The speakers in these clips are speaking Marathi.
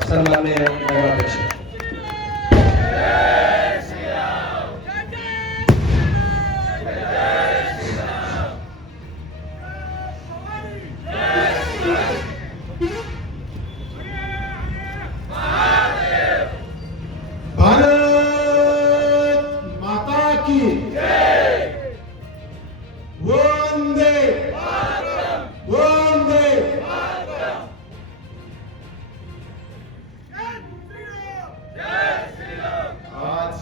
सन्माननीय नगराध्यक्ष. भारत माता की वंदे वंदे. आज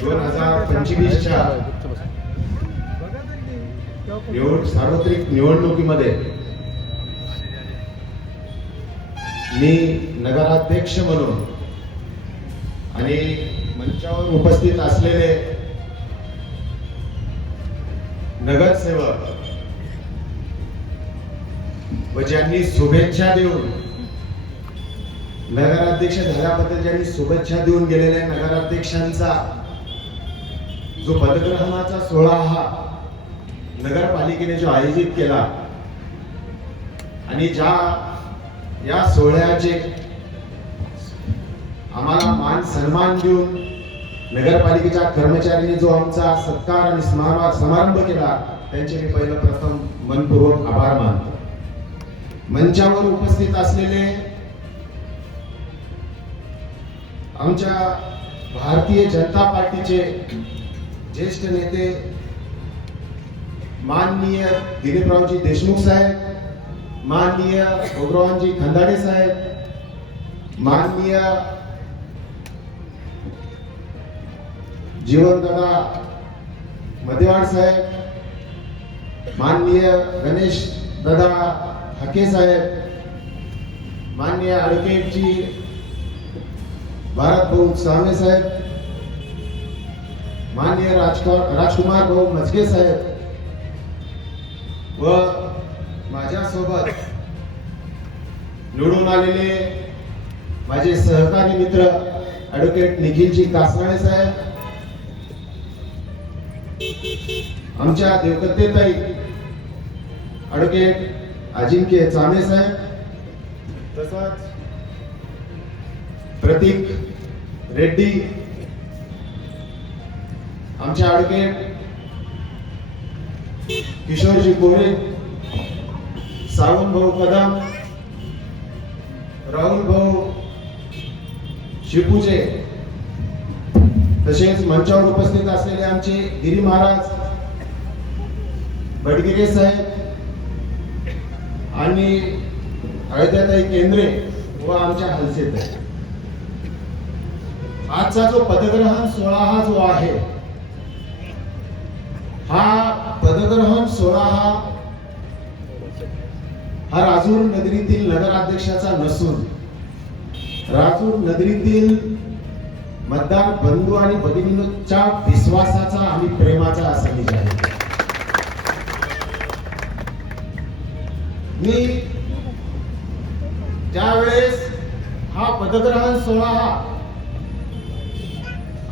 2025च्या सार्वत्रिक निवडणुकीमध्ये मी नगराध्यक्ष म्हणून आणि मंचावर उपस्थित असलेले नगरसेवक व ज्यांनी शुभेच्छा देऊन नगराध्यक्ष झाल्याबद्दल ज्यांनी शुभेच्छा देऊन गेलेल्या नगराध्यक्षांचा जो पदग्रहणाचा सोहळा हा नगरपालिकेने जो आयोजित केला आणि ज्या या सोहळ्याचे आम्हाला मान सन्मान देऊन नगरपालिकेच्या कर्मचाऱ्यांनी जो आमचा सत्कार आणि समारंभ केला त्यांचे मी पहिलं प्रथम मनपूर्वक आभार मानतो. मंचावर उपस्थित असलेले आमच्या भारतीय जनता पार्टीचे ज्येष्ठ नेते माननीय दिलीपरावजी देशमुख साहेब, माननीय भगवानजी खंदाडे साहेब, माननीय जीवनदादा मदेवाड साहेब, माननीय गणेश दादा हके साहेब, माननीय ॲडव्होकेटजी भारत भाऊ सामे साहेब, माननीय राजकुमार भाऊ मजगे साहेब व माझ्यासोबत निवडून आलेले माझे सहकारी मित्र ॲडव्होकेट निखिलजी कासराणे साहेब, आमच्या देवकत्तेताई ॲडव्होकेट अजिंक्य चामे साहेब, तसंच प्रतीक रेड्डी, आमच्या ॲडव्होकेट किशोरजी कोरे, सावंत भाऊ कदम, राहुल भाऊ शिपूजे, तसेच मंचावर उपस्थित असलेले आमचे गिरी महाराज बडगिरे साहेब आणि अयोध्याताई केंद्रे व आमच्या हलसेताई. आजचा जो पदग्रहण सोहळा हा जो आहे हा पदग्रहण सोहळा हा राजूर नगरीतील नगराध्यक्षाचा नसून राजूर नगरीतील मतदार बंधू आणि भगिनींच्या विश्वासाचा आणि प्रेमाचा असा निधी आहे. मी त्यावेळेस हा पदग्रहण सोहळा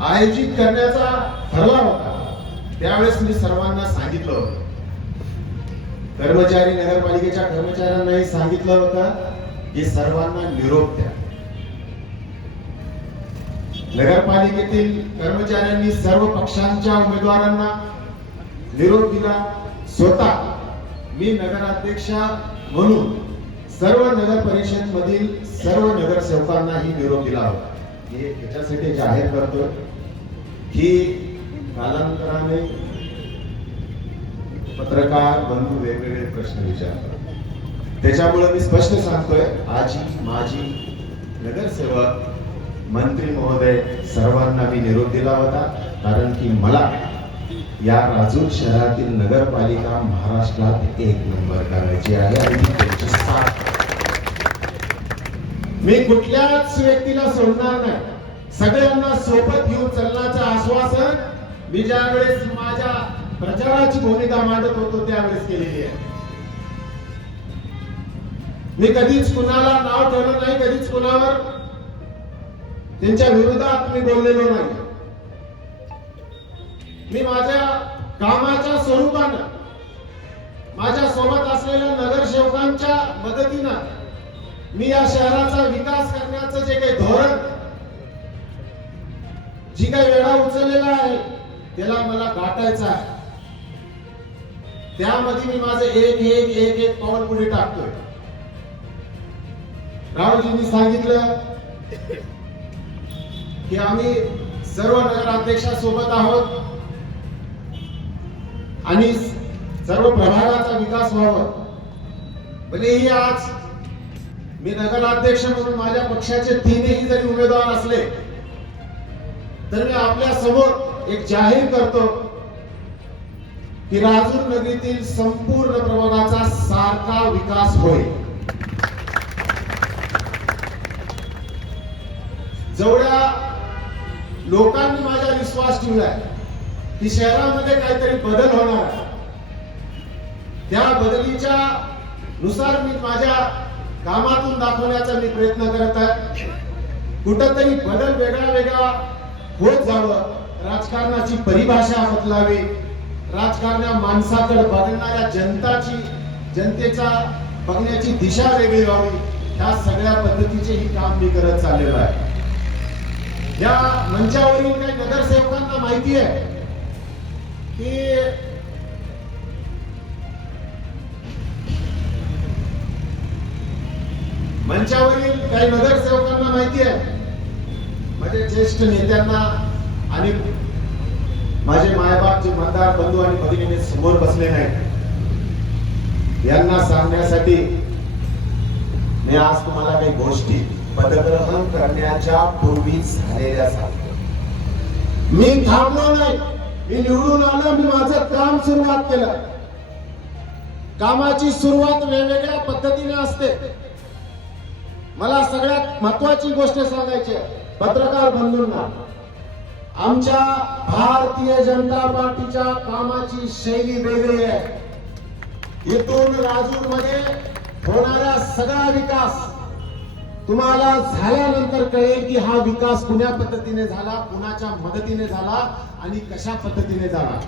आयोजित करण्याचा ठरला होता त्यावेळेस मी सर्वांना सांगितलं होतं, कर्मचारी नगरपालिकेच्या कर्मचाऱ्यांनाही सांगितलं होतं की सर्वांना निरोप द्या. नगरपालिकेतील कर्मचाऱ्यांनी सर्व पक्षांच्या उमेदवारांना निरोप दिला. स्वतः मी नगराध्यक्षा म्हणून सर्व नगर परिषद मधील सर्व नगरसेवकांनाही निरोप दिला होता. हे याच्यासाठी जाहीर करतो की कालांतराने पत्रकार बंधू वेगवेगळे प्रश्न विचारतात, त्याच्यामुळे मी स्पष्ट सांगतोय आजी माजी नगरसेवक मंत्री महोदय सर्वांना मी निरोप दिला होता, कारण की मला या राजूर शहरातील नगरपालिका महाराष्ट्रात एक नंबर करायची आहे आणि त्यांची साथ. मी कुठल्याच व्यक्तीला सोडणार नाही, सगळ्यांना सोबत घेऊन चालण्याचं आश्वासन मी ज्यावेळेस माझ्या प्रचाराची भूमिका मांडत होतो त्यावेळेस केलेली आहे. मी कधीच कुणाला नाव ठेवलं नाही, कधीच कुणावर त्यांच्या विरोधात मी बोललेलो नाही. मी माझ्या कामाच्या स्वरूपानं माझ्या सोबत असलेल्या नगरसेवकांच्या मदतीनं मी या शहराचा विकास करण्याचं जे काही धोरण, जी काही वेळा उचललेला आहे, त्याला मला गाठायचं आहे. त्यामध्ये मी माझं एक पाऊल पुढे टाकतोय. राहुलजींनी सांगितलं की आम्ही सर्व नगराध्यक्षासोबत आहोत आणि सर्व प्रभागाचा विकास व्हावा. भलेही आज मी नगराध्यक्ष म्हणून माझ्या पक्षाचे तीनही जरी उमेदवार असले तर मी आपल्या समोर एक जाहीर करतो की राजूर नगरीतील संपूर्ण प्रभागाचा सारखा विकास होईल. जेवढ्या लोकांनी माझ्या विश्वास ठेवलाय की शहरामध्ये काहीतरी बदल होणार आहे, त्या बदलीच्या नुसार मी माझ्या कामातून दाखवण्याचा मी प्रयत्न करत आहे. कुठंतरी बदल वेगळा होत जावं, राजकारणाची परिभाषा बदलावी, राजकारण्या माणसाकडे बघणाऱ्या जनतेचा बघण्याची दिशा वेगळी व्हावी, ह्या सगळ्या पद्धतीचे ही काम मी करत चाललेलो आहे. या मंचावरील काही नगरसेवकांना माहिती आहे की मंचावरील काही नगरसेवकांना माहिती आहे, माझे ज्येष्ठ नेत्यांना आणि माझे मायबाप जे मतदार बंधू आणि भगिनी समोर बसले नाहीत, यांना सांगण्यासाठी मी आज तुम्हाला काही गोष्टी पदग्रहण करण्याच्या पूर्वी झालेल्या सांगतो. मी थांबलो नाही, मी निवडून आलो, मी माझं काम सुरुवात केलं. कामाची सुरुवात वेगवेगळ्या पद्धतीने असते. मला सगळ्यात महत्वाची गोष्ट सांगायची आहे पत्रकार बंधूंना, आमच्या भारतीय जनता पार्टीच्या कामाची शैली वेगळी आहे. इथून राजूर मध्ये होणारा सगळा विकास तुम्हाला झाल्यानंतर कळेल की हा विकास कुण्या पद्धतीने झाला, कुणाच्या मदतीने झाला आणि कशा पद्धतीने झाला.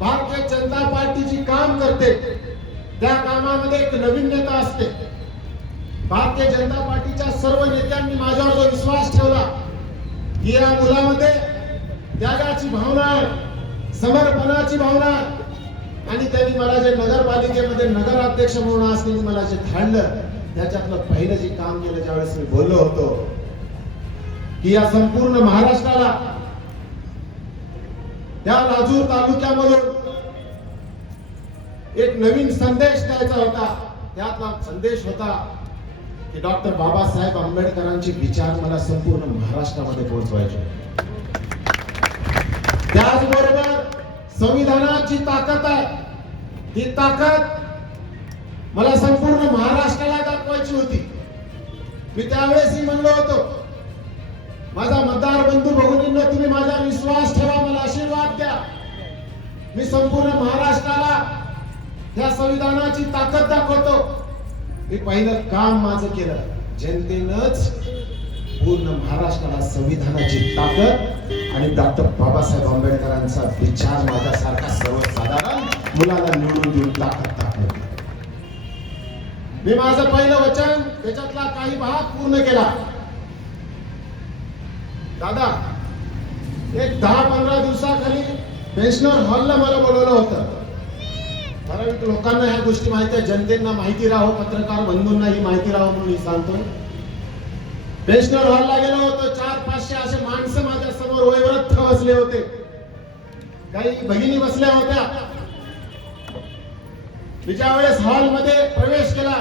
भारतीय जनता पार्टी जी काम करते त्या कामामध्ये एक नवीनता असते. भारतीय जनता पार्टीच्या सर्व नेत्यांनी माझ्यावर जो विश्वास ठेवला की या मुलामध्ये त्यागाची भावना आहे, समर्पणाची भावना आहे, आणि त्यांनी मला जे नगरपालिकेमध्ये नगराध्यक्ष म्हणून आज त्यांनी मला जे धाडलं, त्याच्यातलं पहिलं जे काम केलं, ज्यावेळेस मी बोललो होतो की या संपूर्ण महाराष्ट्राला त्या राजूर तालुक्यामधून एक नवीन संदेश द्यायचा होता. त्यातला संदेश होता की डॉक्टर बाबासाहेब आंबेडकरांचे विचार मला संपूर्ण महाराष्ट्रामध्ये पोहोचवायचे. त्याचबरोबर संविधानाची ताकद आहे, ती ताकद मला संपूर्ण महाराष्ट्राला दाखवायची होती. मी त्यावेळेसही म्हणलो होतो, माझा मतदार बंधू भगिनींनो, तुम्ही माझा विश्वास ठेवा, मला आशीर्वाद द्या. मी संपूर्ण महाराष्ट्राला त्या संविधानाची ताकद दाखवतो. मी पहिलं काम माझं केलं, जनतेनंच पूर्ण महाराष्ट्राला संविधानाची ताकद आणि डॉक्टर बाबासाहेब आंबेडकरांचा विचार माझ्यासारखा सर्वसाधारण मुलाला निवडून देऊन ताकद दाखवली. मी माझं पहिलं वचन त्याच्यातला काही भाग पूर्ण केला. दादा, एक 10-15 दिवसाखाली पेन्शनर हॉलला मला बोलवलं होतं. ठराविक लोकांना ह्या गोष्टी माहिती आहे, जनतेला माहिती राहो, पत्रकार बंधूंना ही माहिती राहो म्हणून मी सांगतो. पेन्शनर हॉलला गेलो होतो. 400-500 असे माणसं माझ्या समोर वयोवृद्ध बसले होते, काही भगिनी बसल्या होत्या. मी ज्या वेळेस हॉलमध्ये प्रवेश केला,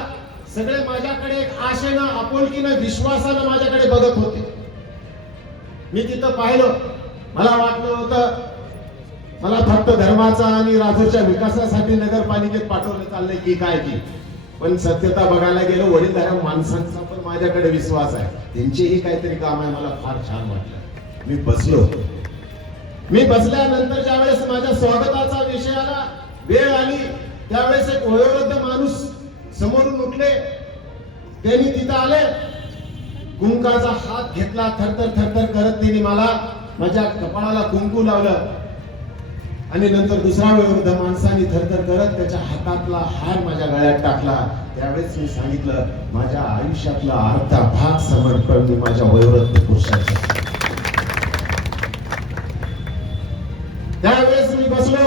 सगळे माझ्याकडे एक आशेनं, आपुलकीनं, विश्वासानं माझ्याकडे बघत होते. मी तिथं पाहिलं, मला वाटलं होतं मला फक्त धर्माचा आणि राजूरच्या विकासासाठी नगरपालिकेत पाठवलं चाललंय की काय की, पण सत्यता बघायला गेलो, वडीलधाऱ्या माणसांचा पण माझ्याकडे विश्वास आहे, त्यांचेही काहीतरी काम आहे. मला फार छान वाटलं. मी बसलो. मी बसल्यानंतर ज्या वेळेस माझ्या स्वागताचा विषय आला, वेळ आली, त्यावेळेस एक वयोवृद्ध माणूस समोरून उठले. त्यांनी तिथं आले, कुंकाचा हात घेतला, थरथर थरथर करत त्यांनी मला माझ्या कपाळाला कुंकू लावलं. आणि नंतर दुसरा वयोवृद्ध माणसाने थरथर करत त्याच्या हातातला हार माझ्या गळ्यात टाकला. त्यावेळेस मी सांगितलं, माझ्या आयुष्यातला अर्धा भाग समर्पण मी माझ्या वयोवृद्ध पुरुषाच्या. त्यावेळेस मी बसलो,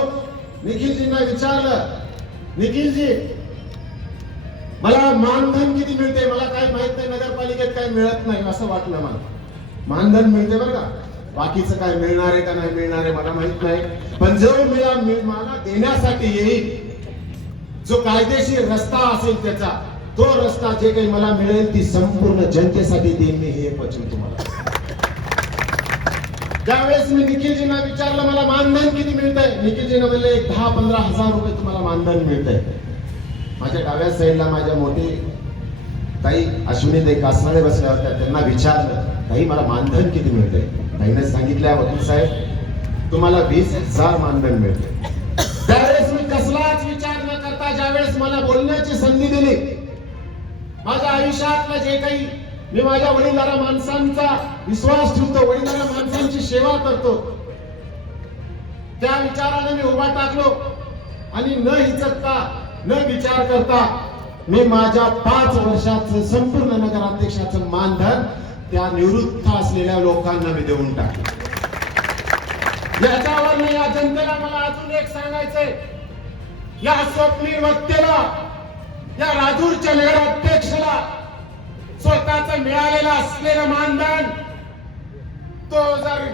निखिलजींना विचारलं, निखिलजी मला मानधन किती मिळते? मला काही माहित नाही, नगरपालिकेत काही मिळत नाही असं वाटलं मला. मानधन मिळते बरं का, बाकीचं काय मिळणार आहे का नाही मिळणार आहे मला माहित नाही, पण जो मला देण्यासाठी येईल, जो कायदेशीर रस्ता असेल त्याचा, तो रस्ता जे काही मला मिळेल ती संपूर्ण जनतेसाठी देईन मी, हे एक वचन तुम्हाला. त्यावेळेस मी निखिलजींना विचारलं, मला मानधन किती मिळतंय? निखिलजींना म्हणले 10-15 हजार रुपये तुम्हाला मानधन मिळतंय. माझ्या डाव्या साईडला माझ्या मोठी ताई अश्विनी कासनाळे बसल्या होत्या. त्यांना विचारलं, ताई मला मानधन किती मिळतंय? ताईने सांगितलं, वकील साहेब तुम्हाला 20,000 मानधन मिळते. त्यावेळेस मी कसलाच विचार न करता ज्यावेळेस मला बोलण्याची संधी दिली, माझ्या आयुष्यातलं जे काही मी माझ्या वडीलधाऱ्या माणसांचा विश्वास ठेवतो, वडीलधाऱ्या माणसांची सेवा करतो, त्या विचाराने मी उभा टाकलो आणि न हिचकता न विचार करता मी माझ्या 5 वर्षाचं संपूर्ण नगराध्यक्षाचं मानधन त्या निवृत्त असलेल्या लोकांना मी देऊन टाकलं. याच्यावर या जनतेला मला अजून एक सांगायचंय, या स्वप्नील वक्तेला, या राजूरच्या नगराध्यक्षाला स्वतःच मिळालेलं असलेलं मानधन तो जर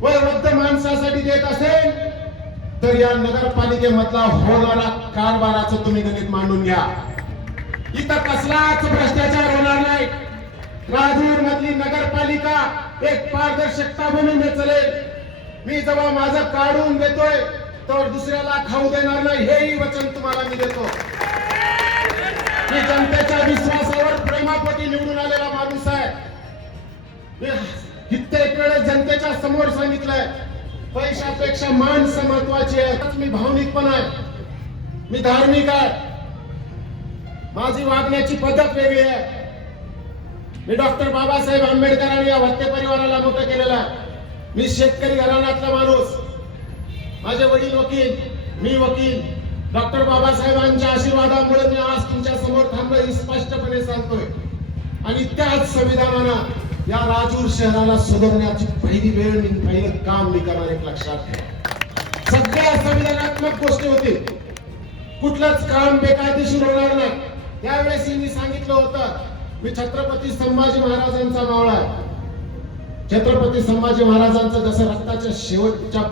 वयोवृद्ध माणसासाठी देत असेल तर या नगरपालिकेमधला होणारा कारभाराचं तुम्ही गणित मांडून घ्या. इथं कसलाच भ्रष्टाचार होणार नाही. राजूर मधली नगरपालिका एक पारदर्शकता म्हणून चलेल. मी जेव्हा माझं काढून देतोय तर दुसऱ्याला खाऊ देणार नाही, हेही वचन तुम्हाला मी देतो. मी जनतेच्या विश्वासावर प्रेमापोटी निवडून आलेला माणूस आहे. मी कित्येक वेळेस जनतेच्या समोर सांगितलंय, पैशापेक्षा माणसं महत्वाची आहे. मी भावनिक पण आहे, मी धार्मिक आहे, माझी वागण्याची पद्धत वेगळी आहे. मी डॉक्टर बाबासाहेब आंबेडकरांनी या भत्ते परिवाराला मोठं केलेलं आहे. मी शेतकरी घराण्यातला माणूस, माझे वडील वकील, मी वकील. डॉक्टर बाबासाहेबांच्या आशीर्वादामुळे मी आज तुमच्या समोर थांबलोय, हे स्पष्टपणे सांगतोय. आणि त्याच संविधानानं या राजूर शहराला सुधारण्याची पहिली वेळ मी पहिलं काम मी करणार, एक लक्षात घ्या. सगळ्या संविधानात्मक गोष्टी होती, कुठलंच काम बेकायदेशीर होणार नाही. त्यावेळेस मी सांगितलं होतं, मी छत्रपती संभाजी महाराजांचा मावळा आहे. छत्रपती संभाजी महाराजांचं जसं रक्ताच्या शेवटच्या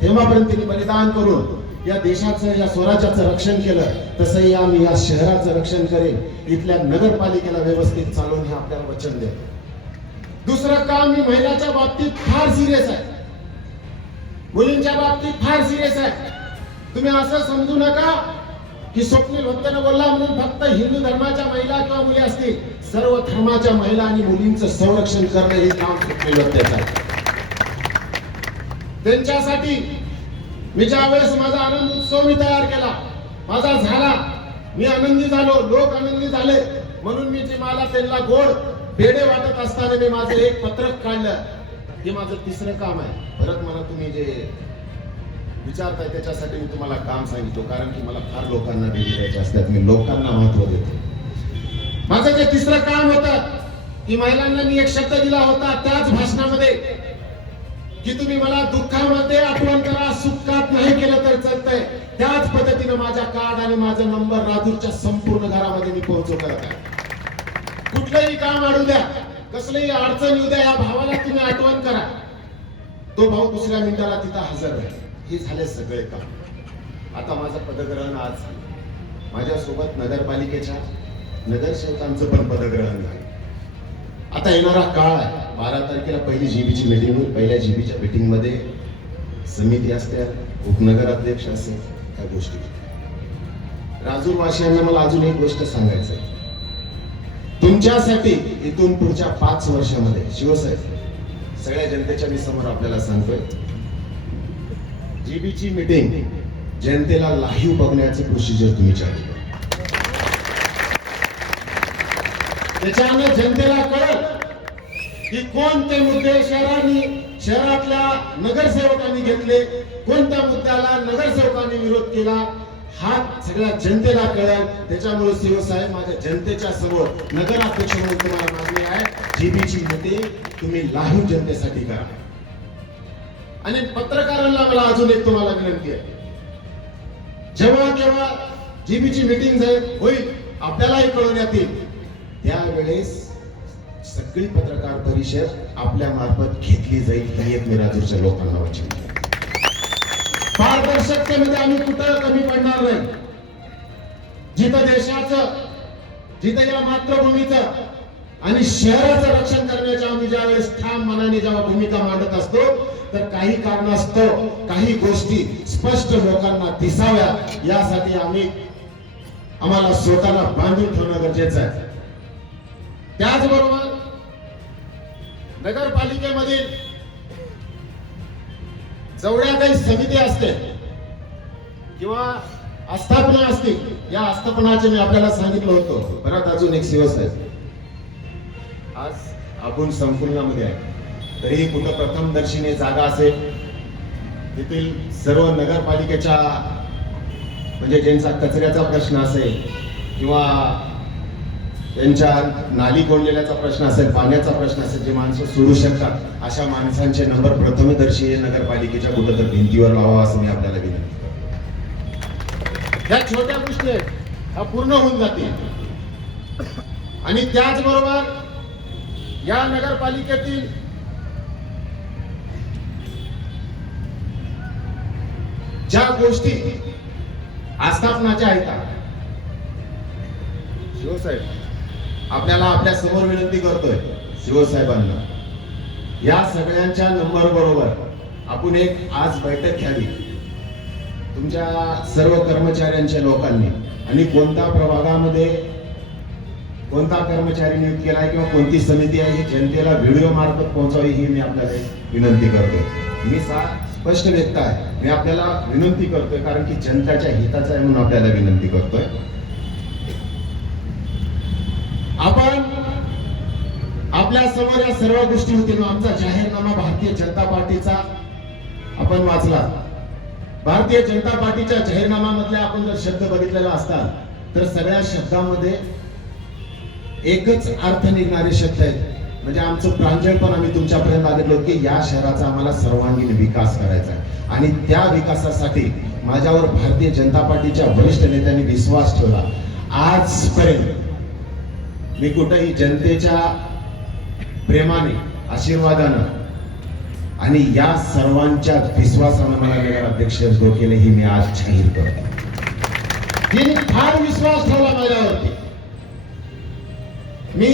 थेंबापर्यंत बलिदान करून या देशाचं, या स्वराज्याचं रक्षण केलं, तसंही आम्ही या शहराचं रक्षण करेन. इथल्या नगरपालिकेला व्यवस्थित चालवून हे आपल्याला वचन देतो. दुसरं काम, मी महिलाच्या बाबतीत फार सिरियस आहे, मुलींच्या बाबतीत फार सिरियस आहे. तुम्ही असं समजू नका की स्वप्नील वक्तेनं बोलला म्हणून फक्त हिंदू धर्माच्या महिला किंवा मुली असतील. सर्व धर्माच्या महिला आणि मुलींचं संरक्षण करणं हे काम स्वप्नील वक्तेचं आहे. त्यांच्यासाठी मी ज्या वेळेस माझा आनंद उत्सव मी तयार केला, माझा झाला, मी आनंदी झालो, लोक आनंदी झाले, म्हणून मी जे मला त्यांना गोड बेडे वाटत असताना मी माझं एक पत्रक काढलं. हे माझं तिसरं काम आहे. परत मला तुम्ही जे विचारताय त्याच्यासाठी मी तुम्हाला काम सांगितलं, कारण की मला फार लोकांना बेडी द्यायचे असतात, मी लोकांना महत्व देतो. माझं जे तिसरं काम होतं की महिलांना मी एक शब्द दिला होता त्याच भाषणामध्ये की तुम्ही मला दुःखामध्ये आठवण करा, सुखात नाही केलं तर चालतंय. त्याच पद्धतीने माझ्या कार्ड आणि माझा नंबर राजूरच्या संपूर्ण घरामध्ये मी पोहोचव करत आहे. कुठलंही काम आणू द्या, कसलीही अडचण येऊ द्या, या भावाला तुम्ही आठवण करा, तो भाऊ दुसऱ्या मिनिटाला तिथं हजर आहे. हे झाले सगळे काम. आता माझं पदग्रहण आज माझ्यासोबत नगरपालिकेच्या नगरसेवकांचं पण पदग्रहण झालं. आता येणारा काळ आहे, 12 तारखेला पहिली जीबीची मीटिंग होईल. पहिल्या जीबीच्या मीटिंग मध्ये समिती असते, उपनगराध्यक्ष असेल, त्या गोष्टी. राजूर वासियांना मला अजून एक गोष्ट सांगायचं आहे. तुमच्यासाठी इथून पुढच्या 5 वर्षामध्ये शिवसाहेब सगळ्या जनतेच्या मी समोर आपल्याला सांगतोय, जीबीची मीटिंग जनतेला लाईव्ह बघण्याचं प्रोसिजर तुम्ही चालू करा. त्याच्याने जनतेला कळत की कोणते मुद्दे शहरातल्या नगरसेवकांनी घेतले, कोणत्या मुद्द्याला नगरसेवकांनी विरोध केला, हा सगळ्या जनतेला कळेल. त्याच्यामुळे शिवसाहेब माझ्या जनतेच्या समोर नगराध्यक्ष म्हणून तुम्हाला मागणी आहे, जीबीची मीटिंग तुम्ही लाईव्ह जनतेसाठी करा. आणि पत्रकारांना मला अजून एक तुम्हाला विनंती आहे, जेव्हा केव्हा जीबीची मीटिंग होईल आपल्यालाही कळवण्यात येईल, त्यावेळेस सगळी पत्रकार परिषद आपल्या मार्फत घेतली जाईल. ही एक मी राजूरच्या लोकांना वचन देतो. पारदर्शकतेमध्ये आम्ही कुठं कमी पडणार नाही. जिथं देशाचं, जिथं या मातृभूमीचं आणि शहराचं रक्षण करण्याच्या आम्ही ज्यावेळेस ठाम मनाने जेव्हा भूमिका मांडत असतो, तर काही कारणास्तव काही गोष्टी स्पष्ट लोकांना दिसाव्या, यासाठी आम्हाला स्वतःला बांधून ठेवणं गरजेचं आहे. त्याचबरोबर नगरपालिकेमधील जेवढ्या काही समिती असते किंवा आस्थापना असतील, या आस्थापनाचे मी आपल्याला सांगितलं होतं. परत अजून एक शिवसाहेब, आज आपण संकुलामध्ये आहे, तरीही कुठं प्रथमदर्शनी जागा असेल, तेथील सर्व नगरपालिकेच्या म्हणजे ज्यांचा कचऱ्याचा प्रश्न असेल किंवा त्यांच्या नाली कोंडलेल्याचा प्रश्न असेल, पाण्याचा प्रश्न असेल, जे माणसं सोडू शकतात, अशा माणसांचे नंबर प्रथमदर्शी नगरपालिकेच्या कुठं तर भिंतीवर लावा, असं मी आपल्याला विनंती करतो. ह्या छोट्या गोष्टी ह्या पूर्ण होऊन जातील. आणि त्याचबरोबर या नगरपालिकेतील ज्या गोष्टी आस्थापनाच्या आहेत, शिवसाहेब आपल्याला आपल्या समोर विनंती करतोय, शिवसाहेबांना या सगळ्यांच्या नंबर बरोबर आपण एक आज बैठक घ्यावी तुमच्या सर्व कर्मचाऱ्यांच्या लोकांनी, आणि कोणत्या प्रभागामध्ये कोणता कर्मचारी नियुक्त केला आहे किंवा कोणती समिती आहे, ही जनतेला व्हिडिओ मार्फत पोहोचावी, ही मी आपल्याला विनंती करतोय. मी स्पष्ट व्यक्त आहे, मी आपल्याला विनंती करतोय, कारण की जनताच्या हिताचा आहे म्हणून आपल्याला विनंती करतोय. आपण आपल्या समोर या सर्व गोष्टी होतील. आमचा जाहीरनामा भारतीय जनता पार्टीचा आपण वाचला. भारतीय जनता पार्टीच्या जाहीरनाम्यामधल्या आपण जर शब्द बघितलेला असता, तर सगळ्या शब्दामध्ये एकच अर्थ निघणारे शब्द आहेत. म्हणजे आमचं प्रांजळपण आम्ही तुमच्यापर्यंत आलेलो की या शहराचा आम्हाला सर्वांगीण विकास करायचा आहे, आणि त्या विकासासाठी माझ्यावर भारतीय जनता पार्टीच्या वरिष्ठ नेत्यांनी विश्वास ठेवला. आजपर्यंत मी कुठेही जनतेच्या प्रेमाने, आशीर्वादानं आणि या सर्वांच्या विश्वासानं मला नगराध्यक्ष जो केले, ही मी आज जाहीर करतो. मी फार विश्वास ठेवला माझ्यावरती. मी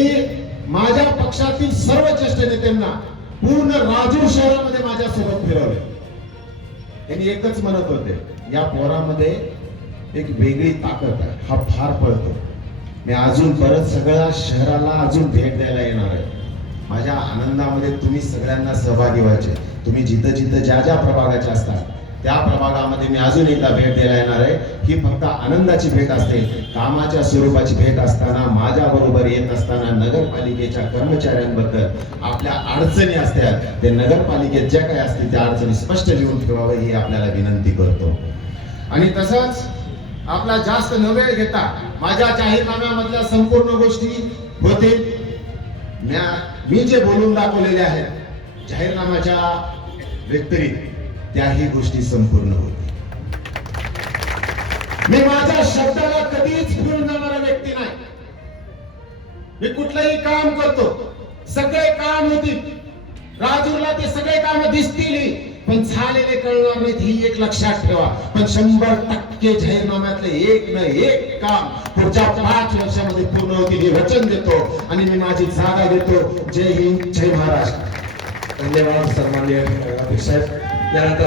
माझ्या पक्षातील सर्व ज्येष्ठ नेत्यांना पूर्ण राजूर शहरामध्ये माझ्यासोबत फिरवले. त्यांनी एकच म्हणत होते, या पोरामध्ये एक वेगळी ताकद आहे, हा फार पळतो. मी अजून परत सगळ्या शहराला अजून भेट द्यायला येणार आहे. माझ्या आनंदामध्ये तुम्ही सगळ्यांना सहभागी व्हायचे. तुम्ही जिथं जिथं ज्या ज्या प्रभागाच्या असतात, त्या प्रभागामध्ये मी अजून एकदा भेट द्यायला येणार आहे. ही फक्त आनंदाची भेट असते, कामाच्या स्वरूपाची भेट असताना, माझ्या बरोबर येत असताना नगरपालिकेच्या कर्मचाऱ्यांबद्दल आपल्या अडचणी असतात, ते नगरपालिकेत ज्या काही असतील त्या अडचणी स्पष्ट लिहून ठेवावं, ही आपल्याला विनंती करतो. आणि तसंच आपला जास्त न वेळ घेता माझ्या जाहीरनाम्यामधल्या संपूर्ण गोष्टी होतील. मी जे बोलून दाखवलेले आहेत जाहीरनाम्याच्या व्यतिरिक्त, त्याही गोष्टी संपूर्ण होतील. मी माझ्या शब्दाला कधीच भूल जाणारा व्यक्ती नाही. मी कुठलंही काम करतो, सगळे काम होतील राजूरला, ते सगळे काम दिसतील, पण झालेले कळणार नाहीत, ही एक लक्षात ठेवा. पण 100% जाहीरनाम्यातले एक न एक काम पुढच्या 5 वर्षामध्ये पूर्ण होतील, हे वचन देतो आणि मी माझी जागा देतो. जय हिंद, जय महाराष्ट्र. धन्यवाद सन्माननीय अध्यक्ष साहेब. त्यानंतर